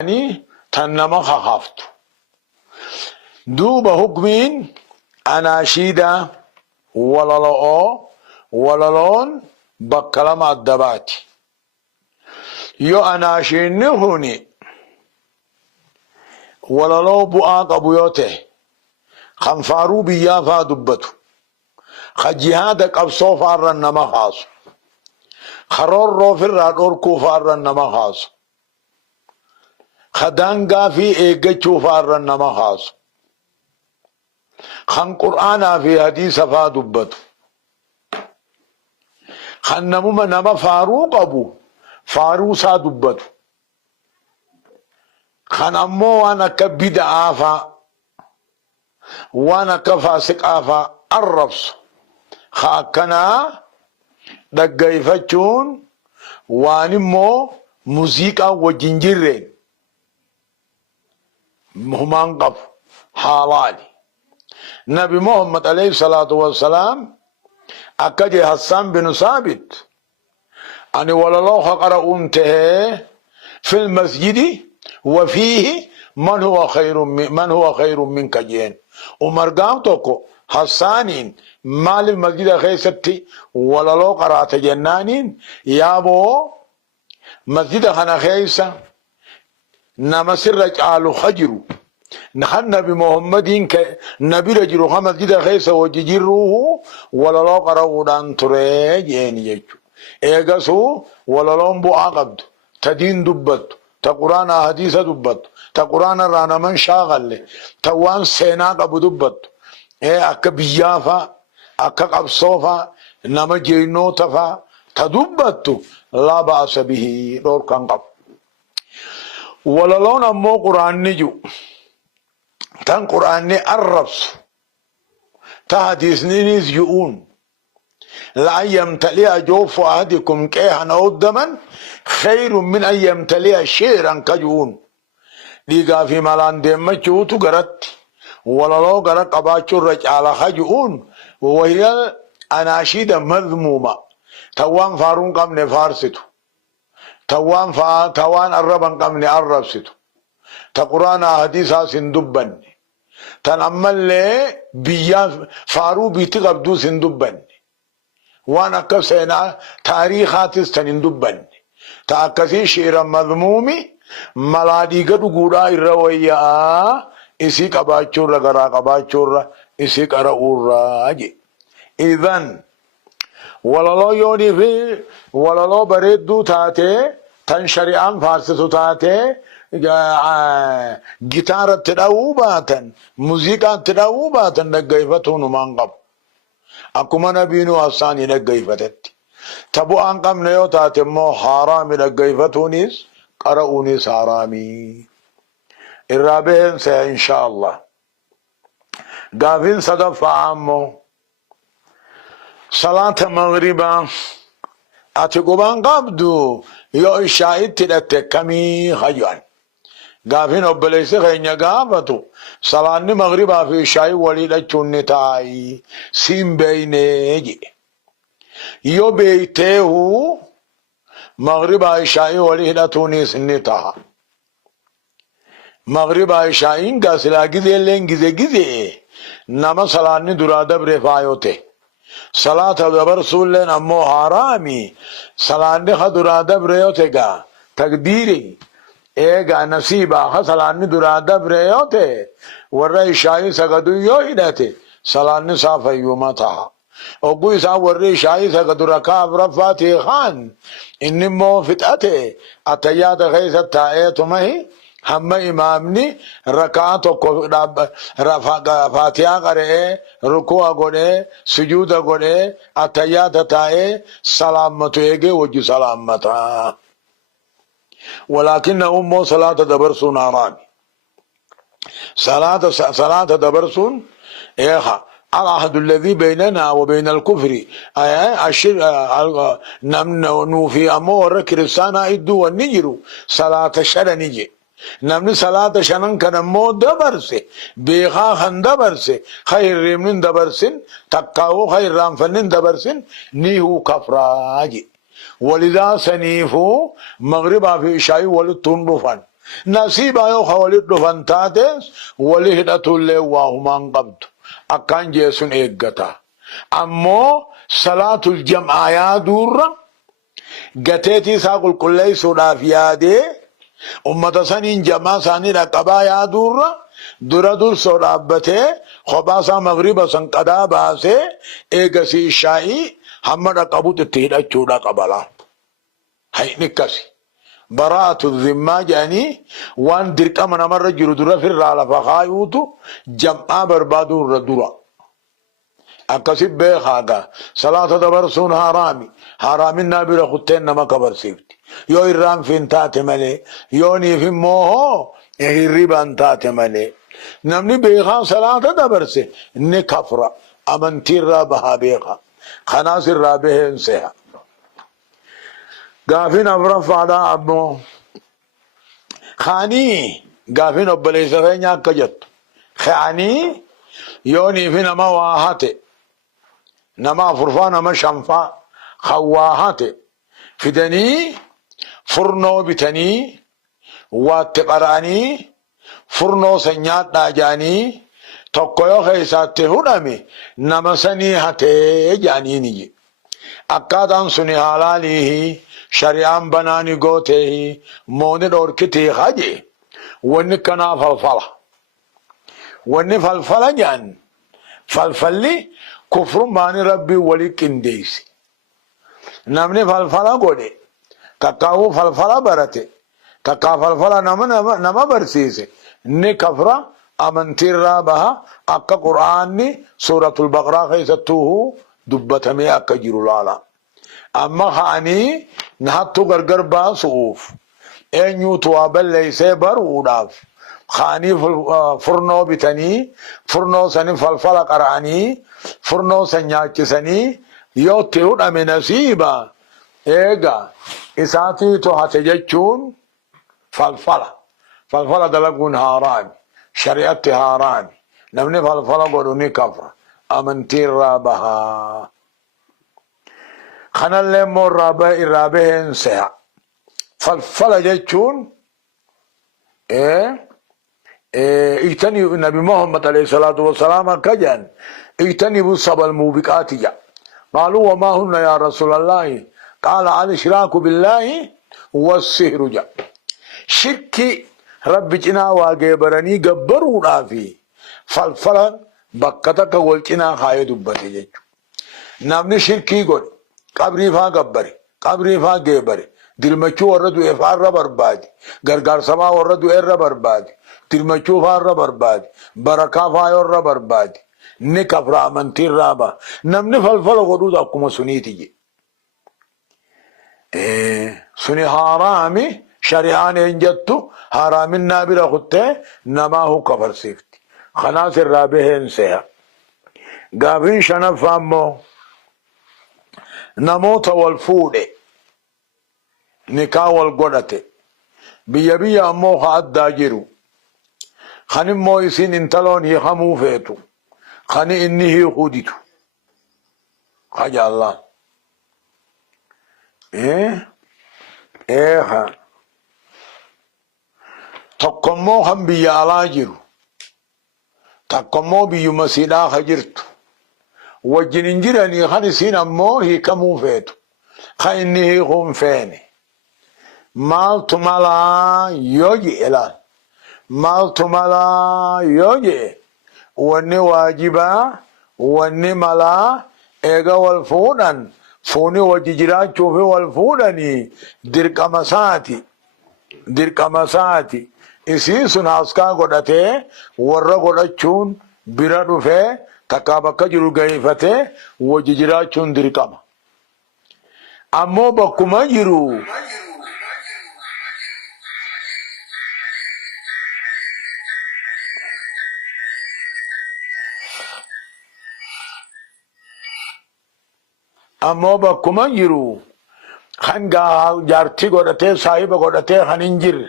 يعني تنما خافت دوب حكمين أناشيدا وللون بكلام الدبات يو أناشين هوني وللو بؤا قبيوته خنفارو بيافا دبتو خجهاد قبصو فارن نما خاص خرور روفر رادور کو فارن نما خاص خدانگا في ايگچو فارن نما خاص خن قرآن في حديث فا دبتو خن نموم نما فاروق ابو فاروسا دبتو خن امو وانا كبدعا فا وانا كفاسق آفا الرفس خاكنا دقايفتشون وانمو موسيقى وجنجرين مهمان قف حالالي نبي محمد عليه الصلاة والسلام أكد حسان بن ثابت أني ولله قرأ انتهى في المسجد وفيه من هو خير منك جين ومرقام توكو حسانين مال المسجد خيستي ولله قرأت جنانين يابو مسجد خنا خيسا نمسر رجعالو خجرو نحن نبي محمدين نبي رجلو خمس جدا خيسا وججروه ولله قرأو دان تري جين يجو ايغسو ولله بو عقبد تدين دبت تقرآن حديث دبت تقرآن رانا من شاغل توان سينا قبو دبت اكا بيافا اكا قبصوفا نما جينو تفا تدبت لا بأس به دور كان قب وللون امو قرآن نجو تن قرآن الرفس تحديث نينيز يؤون لا يمتلئ جوف أحدكم كيهن أو دما خير من أن يمتلئ شيرا كجون ليقا في مالان ديما جوتو قرت وللو قرت قباتشو رجال خجون وهي أناشيد مذمومة توان فارون قمن فارستو توان الربن قمن الربستو تقرآن حديثا سندبن تنعمل لي بيا فارو بيتي قبدو سندبن وانا كسينا تاريخاتس تنندبن تاكسي شيرا مذمومي ملادي قدو قودا الروية اسي قباچور غرا قباچور اسي قرأور راجي اذن وللو يوني في وللو بريدو تاتي تن شريعان فارسسو تاتي جيتار تداو باتن موسيقى تداو باتن نغيفتون مانقب اكما نبينو حساني نغيفتت تبو انقم نيو تاتمو حرامي نغيفتونيس قرؤونيس حرامي الرابعين سي ان شاء الله غافين صدف عامو صلاة مغربا اتقبان قبدو يو اشاهد تلت كمي خيوان غافين obboleessi keenya gaafatu salaanni maghribaa fi shaayii walii dhachuun ni taa'i siin beeynee jedhe yoo beeyteehu maghribaa shaayii walii hidhatuunis ni ta'a maghribaa shaayiin gaasilaa gizeelleen gize nama salaanni duraa dabre faayote salaata dabarsuulleen ammoo haraami salaanni ka duraa dabre yote gaa takdiiri ايغا نصيبا خسلاني درا دبريوتي ورى شاي سغدو يو هداتي سلاني صافا يومتا اوغوي سا ورى شاي سغدو ركاب رفاتي خان اني مو فتاتي اتياد غيث التايت مهي هم امامني ركعتو کو رفا فاتحه کرے رکوع گنے سجود گنے اتياد تاي سلامتو ايگه وجو سلامتا ولكن أمه صلاة دبرسون عرامي صلاة دبرسون إيخا العهد الذي بيننا وبين الكفر نوفي أمور كريستانا إدو والنجر صلاة شر نجي نمني صلاة شنن كنمو دبرسي بيخا خن دبرسي خير رمن دبرسن تقاو خير رامفنن دبرسن نيهو كفراجي ولذا سنيفو مغربا في شاي ولتون بفن نصيبا يو خوالد فانتاتس ولهدة اللي واهمان قبض أكان جيسون إيقتا أمو صلاة الجمعة يا دور قتيتي ساقل كلي سودا في يادي أمة سنين جماعة ساني رقبا يا دور دور سودا بته خباسا مغربا سنقدا باسه إيقسي الشائي حمد رقبو تتهيدا چودا قبلا هاي نكسي براءة الذمة جاني وان درقا من امر جرو درا في الرالة فخايوتو جمعا بربادو ردورا اكسب بيخاقا صلاة دبرسون حرامي النابي رخوتين نما كبر سيفتي يو الرام فين تاتي ملي يو نيفين موهو الربان تاتي ملي نمني بيخا صلاة دبرسي اني كفرة امنتير رابها بيخا خناصر رابهن سيها غافين افرف على ابو خاني غافين ابليس فينيا كجت خاني يوني في نما واهاتي نما فرفان نما شنفا خواهاتي فدني فرنو بتني واتقراني فرنو سنيات داجاني tokkoyo keessatti hudhame nama sanii hatee jaaniiniyye akkaataan suni halaalihi shari'aan banaani gootehi mooni dhorkitii haje wanni kanaa falfala jaan falfalli kufrummaani rabbii wali qindeeyse namni falfala godhe takkaawu falfala barate takkaa falfala nama barsiise ni kafra amantiin raabaha akka qur'aanni suuratul baqraa keessattuu dubbatamee akka jiru laala amma ka'anii nahattu gargar baasuuf eenyuutu waa balleeysee baruudhaaf ka'anii furnoo bitanii furnoo sani falfala qara'anii furnoo san nyaachisanii yoo itti hudhame nasiiba eega isaatiitu hate jechuun falfala dalaguun haaraami شريعتي هاراني نمني فالفلا قولوني كفر أمنتين رابها خنا اللي مور رابه انسيا فالفلا جيتشون اجتني النبي محمد عليه الصلاة والسلام كجان اجتنبوا السبع الموبقات قالوا وما هن يا رسول الله قال الاشراك بالله والسحر جا شركي رب جنا واجبرني جبروا رافي فالفلا بكتك والجنا خايد دبته نامني شركي قول قبري فا جبري قبري فا جبري دلمچو وردو افار برباد غرغر سما وردو ار برباد دلمچو فار برباد برکا فا ور برباد نكفرا منتر رابا نامني فالفلا قولو دكما سنيتي سني حرامي شريعان انجتو حرام النابي رخوته نما هو كفر سيفتي خلاص الرابه انسيها قابين شنف امو نموت والفودي نكا والقدته بيا امو خاد داجرو خاني مو يسين انتلون يخمو فيتو خاني اني هي خوديتو خجا الله ها tokkommoo kan biyya alaa jiru takkommoo biyyuma sidhaa ka jirtu wajjin hin jiranii kan isin ammoo hiikamuu feetu kan inni hiikuun feene maaltu malaa yoo je'e laal maaltu malaa yoo je'e wanni waajibaa wanni malaa eega wal fuudhan fuuni wajji jiraachuufi wal fuudhanii dirqama saati isii sun haskaa godhatee warra godhachuun bira dhufee takkaa bakka jiru gahifatee wajji jiraachuun dirqama ammoo bakkuma jiru kan jaartii godhatee saahiba godhatee kan hin jirre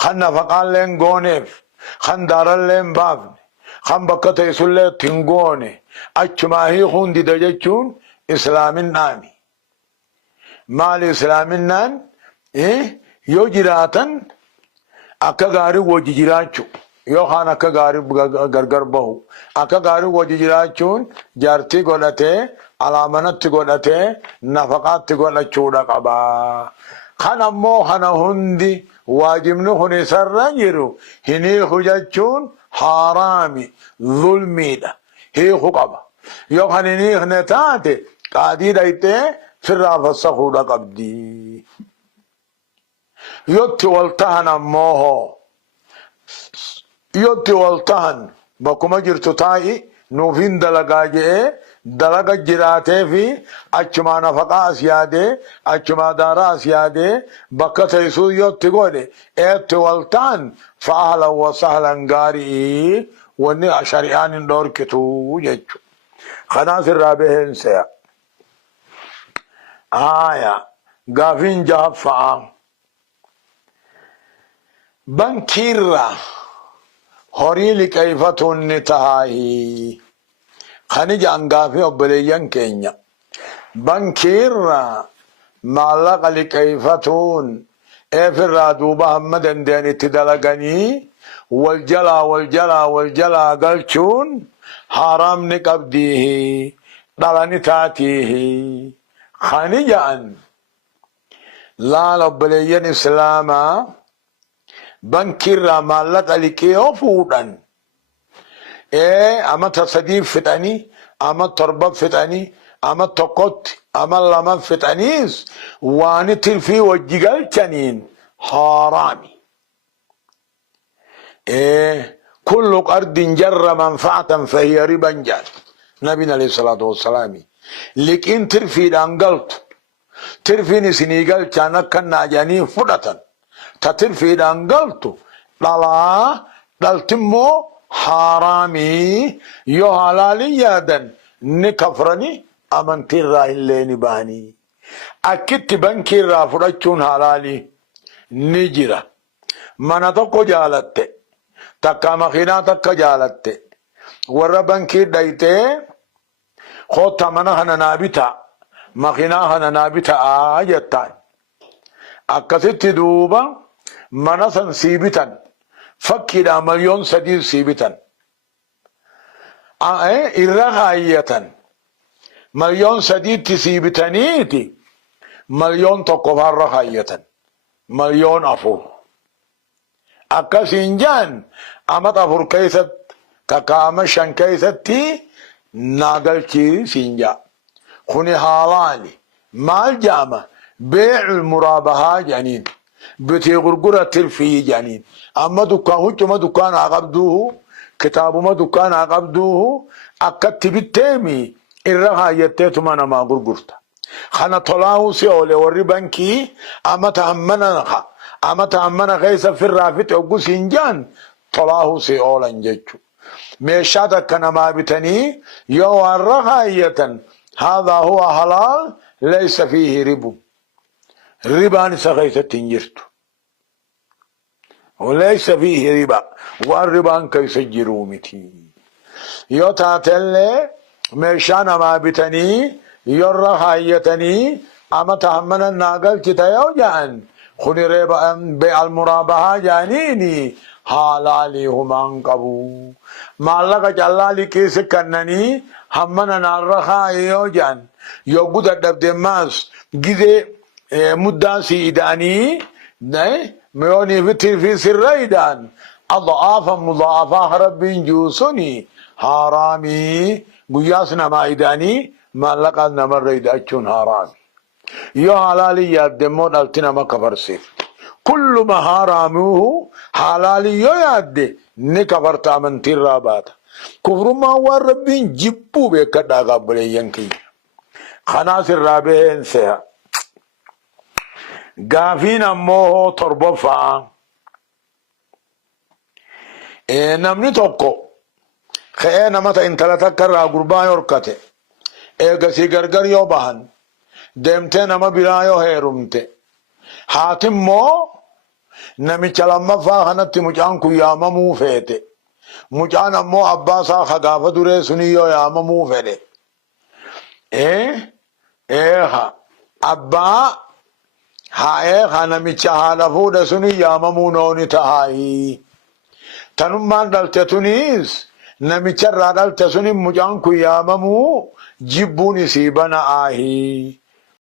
kan nafaqaalleen gooneef kan daaralleen baafne kan bakka teessullee ittiin goone achumaa hiikuun dida jechuun islaaminaami maali islaaminaan yoo jiraatan akka gaarii wajji jiraachuu yookaan akka gaarii gargar bahu akka gaarii wajji jiraachuun jaartii godhatee alaamanatti godhatee nafaqaatti godhachuudha qabaa. Kan ammoo kana hundi waajibni kun isarra jiru hin hiiku jechuun haaraami zulmiidha hiiku qaba. Yookaan hin hiikne taate qaadii dhayxee firraa fassaquudha qabdi. Yotti waltahan ammoo yotti waltahan bakkuma jirtu taa'i nuufin dalagaa je'ee dalaga jiraatee fi achumaa nafaqaa as yaadee achumaa daaraa as yaadee bakka teessuu yotti godhe eetti waltahan fa'aalan wasahlan gaarii wanni shari'aan hin dhoorkitu jechu. Kanaas irraa baheen se'a. Gaafiin jahaffaa bankiirra horii liqeeffatuun ni tahaayi. Kan ijaan gaafii obboleeyyan keenya bankiirra maallaqa liqeeffatuun eefirraa duuba hamma danda'an itti dalaganii wal jalaa galchuun haaraamni qabdiihi dhalani taatiihi. Kan ijaan laala obboleeyyan islaamaa bankiirraa maallaqa liqeeffoo fuudhan ama tasadiif fixanii ama torba fixanii ama tokkotti ama lama fixaniis waan tirfii wajji galchaniin haaraami. Kullu qardin jarra manfa'atan fahiya riban jaal nabiin alayhi salaatu wassalaami. Liqiin tirfiidhaan galtu tirfiin isinii galchaan akka naajanii fudhatan ta tirfiidhaan galtu dhaltimmoo haaraamii yoo halaalii yaadan ni kafranii amantiirraa illee ni bahanii. Akkitti bankiirraa fudhachuun halaalii ni jira. Mana tokko jaalatte takka makiinaa takka jaalatte warra bankii dhayxee koota mana kana naa bitaa makiinaa kana naa bitaa jettaan. Akkasitti duuba mana san sii bitan fakkiidha milyoon 3 sii bitan irra kaayyatan milyoon 3tti sii bitaniiti milyoon 1 farra kaayyatan milyoon 4 akkasiin jaan ama 4 keessatti kakaama 5 keessatti naagalchii siin jaa. Kuni haalaali maal jaama beecul muraabahaa jedhaniin bitee gurgura tirfii jedhaniin. Amma dukkaan huccuma dukkaanaa qabduuhu kitaabuma dukkaanaa qabduuhu akkatti bitteemi irra kaayatteetuma namaa gurgurta. Kana tolaahuu si oole warri bankii ama ta'ammana keessa firraa fixe oggusiin jaan tolaahuu si oolan jechu. Meeshaa takka namaa bitanii yoo warra kaayatan haadhaa huwa halaal laysa fiihi ribu. Ribaan isa keessatti hin jirtu. وليس فيه ربا والربا كيس الجرومتي يوتاتل مشان ما بتني يرى هايتني اما تهمنا الناقل كتايو جان خني ربا بالمرابحة جانيني حالالي هما انقبو مالك جلالي كيس كنني همنا نارخا يو جان يوغود الدبدماس جزي مداسي إداني ميوني في سريدان أضعافا مضاعفا ربين جوسني حرامي قياسنا ما إداني ما لقد نمر ريداتشون حرامي يو حلالي يادمون التنا ما كفرسي كل ما حراموه حلالي يو ياد نكفرت من ترابات كفر ما هو ربين جبو بكدا قبل ينكي خناس الرابعين سيها Gaafiin ammoo torbaffaa namni tokko ka'ee namata intala takka irraa gurbaa yorkate eegasii gargar yoo bahan deemtee nama biraa yoo heerumte haatimmoo namicha lammaffaa kanatti mucaan kun yaamamuu feete mucaan ammoo abbaa isaa ka gaafa duree sunii yoo yaamamuu fedhe abbaa haa'ee haa namicha haadha fuudha suni yaamamuu nooni tahaayi. Tanummaan dhalte tunis namicharraa dhalte suni mucaan kun yaamamuu jibbuun isii bana'aahi.